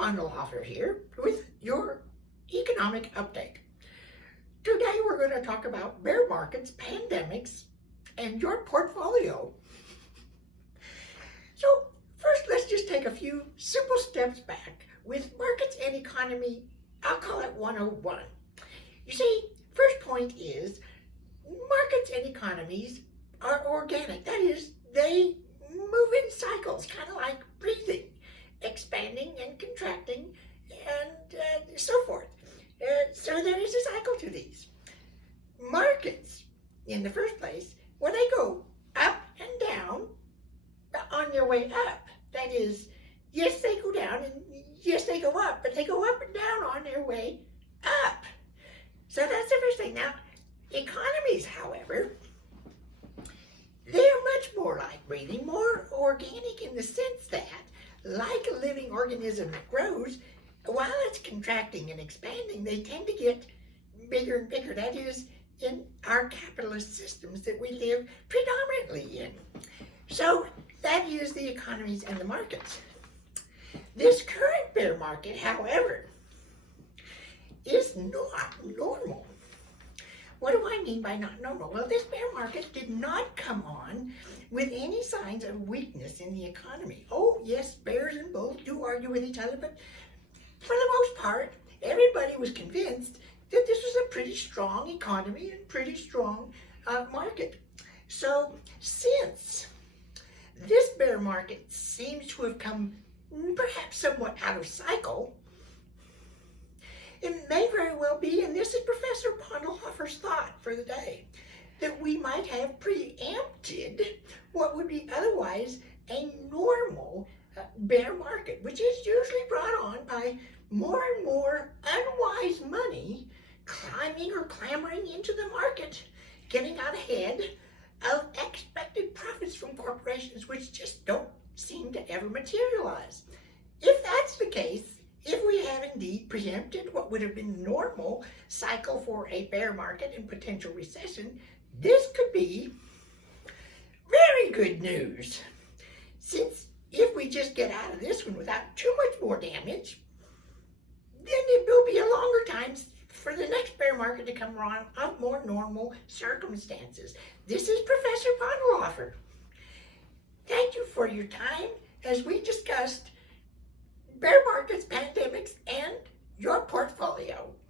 Pondelhoffer here with your economic update. Today we're going to talk about bear markets, pandemics, and your portfolio. So first, let's just take a few simple steps back with markets and economy. I'll call it 101. You see, first point is markets and economies are organic. That is, they move in cycles, kind of like breathing, expanding and contracting, and so forth. So there is a cycle to these. Markets, in the first place, when they go up and down on their way up, that is, yes, they go down and yes, they go up, but they go up and down on their way up. So that's the first thing. Now, economies, however, they're much more like breathing, more organic in the sense that, like a living organism that grows, while it's contracting and expanding, they tend to get bigger and bigger. That is, in our capitalist systems that we live predominantly in. So that is the economies and the markets. This current bear market, however, is not normal. What do I mean by not normal? Well, this bear market did not come on with any signs of weakness in the economy. Oh, yes, bears and bulls do argue with each other, but for the most part, everybody was convinced that this was a pretty strong economy and pretty strong market. So since this bear market seems to have come perhaps somewhat out of cycle, it may very well be, and this is Professor Pondelhoffer's thought for the day, that we might have preempted what would be otherwise a normal bear market, which is usually brought on by more and more unwise money climbing or clambering into the market, getting out ahead of expected profits from corporations which just don't seem to ever materialize. If that's the case, if we have indeed preempted what would have been normal cycle for a bear market and potential recession, this could be very good news. Since if we just get out of this one without too much more damage, then it will be a longer time for the next bear market to come around of more normal circumstances. This is Professor Pondelhoffer. Thank you for your time as we discussed bear markets, pandemics, and your portfolio.